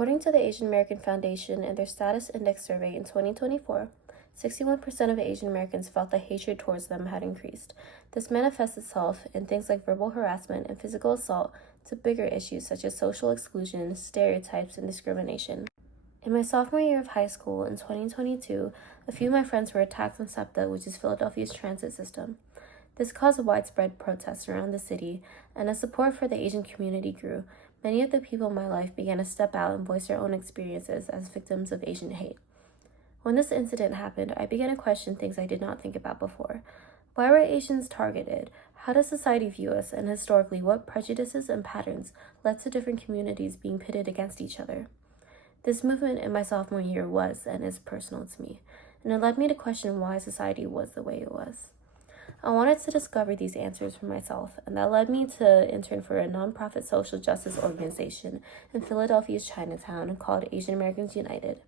According to the Asian American Foundation and their Status Index survey in 2024, 61% of Asian Americans felt that hatred towards them had increased. This manifests itself in things like verbal harassment and physical assault to bigger issues such as social exclusion, stereotypes, and discrimination. In my sophomore year of high school in 2022, a few of my friends were attacked on SEPTA, which is Philadelphia's transit system. This caused widespread protests around the city, and as support for the Asian community grew, many of the people in my life began to step out and voice their own experiences as victims of Asian hate. When this incident happened, I began to question things I did not think about before. Why were Asians targeted? How does society view us? And historically, what prejudices and patterns led to different communities being pitted against each other? This movement in my sophomore year was and is personal to me, and it led me to question why society was the way it was. I wanted to discover these answers for myself, and that led me to intern for a nonprofit social justice organization in Philadelphia's Chinatown called Asian Americans United.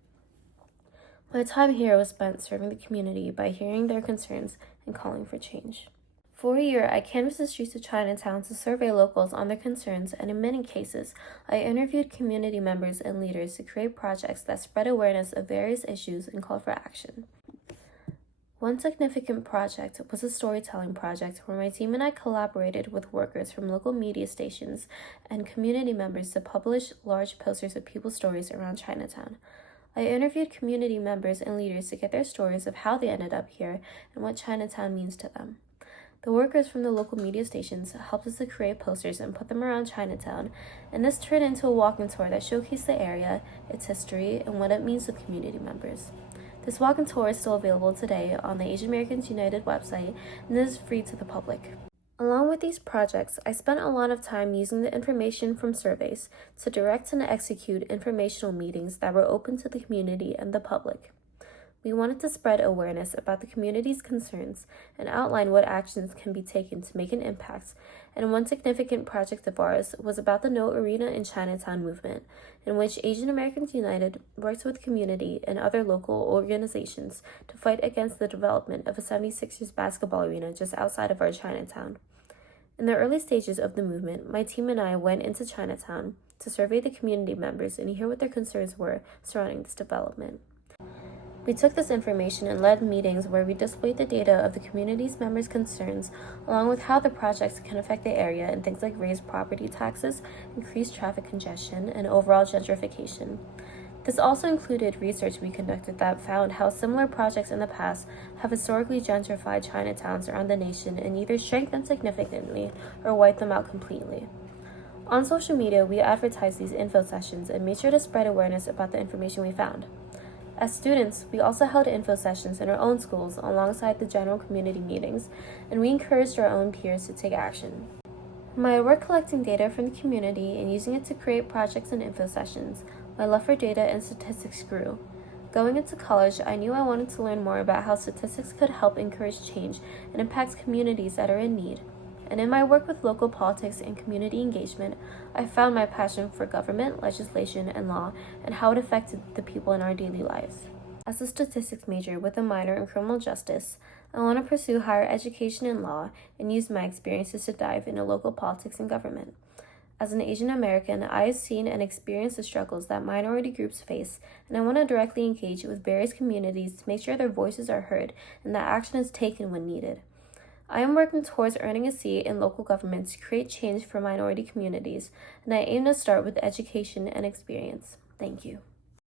My time here was spent serving the community by hearing their concerns and calling for change. For a year, I canvassed the streets of Chinatown to survey locals on their concerns, and in many cases, I interviewed community members and leaders to create projects that spread awareness of various issues and called for action. One significant project was a storytelling project where my team and I collaborated with workers from local media stations and community members to publish large posters of people's stories around Chinatown. I interviewed community members and leaders to get their stories of how they ended up here and what Chinatown means to them. The workers from the local media stations helped us to create posters and put them around Chinatown, and this turned into a walking tour that showcased the area, its history, and what it means to community members. This walking tour is still available today on the Asian Americans United website, and is free to the public. Along with these projects, I spent a lot of time using the information from surveys to direct and execute informational meetings that were open to the community and the public. We wanted to spread awareness about the community's concerns and outline what actions can be taken to make an impact, and one significant project of ours was about the No Arena in Chinatown movement, in which Asian Americans United worked with community and other local organizations to fight against the development of a 76ers basketball arena just outside of our Chinatown. In the early stages of the movement, my team and I went into Chinatown to survey the community members and hear what their concerns were surrounding this development. We took this information and led meetings where we displayed the data of the community's members' concerns, along with how the projects can affect the area in things like raised property taxes, increased traffic congestion, and overall gentrification. This also included research we conducted that found how similar projects in the past have historically gentrified Chinatowns around the nation and either shrank them significantly or wiped them out completely. On social media, we advertised these info sessions and made sure to spread awareness about the information we found. As students, we also held info sessions in our own schools alongside the general community meetings, and we encouraged our own peers to take action. My work collecting data from the community and using it to create projects and info sessions, my love for data and statistics grew. Going into college, I knew I wanted to learn more about how statistics could help encourage change and impact communities that are in need. And in my work with local politics and community engagement, I found my passion for government, legislation, and law, and how it affected the people in our daily lives. As a statistics major with a minor in criminal justice, I want to pursue higher education in law and use my experiences to dive into local politics and government. As an Asian American, I have seen and experienced the struggles that minority groups face, and I want to directly engage with various communities to make sure their voices are heard and that action is taken when needed. I am working towards earning a seat in local government to create change for minority communities, and I aim to start with education and experience. Thank you.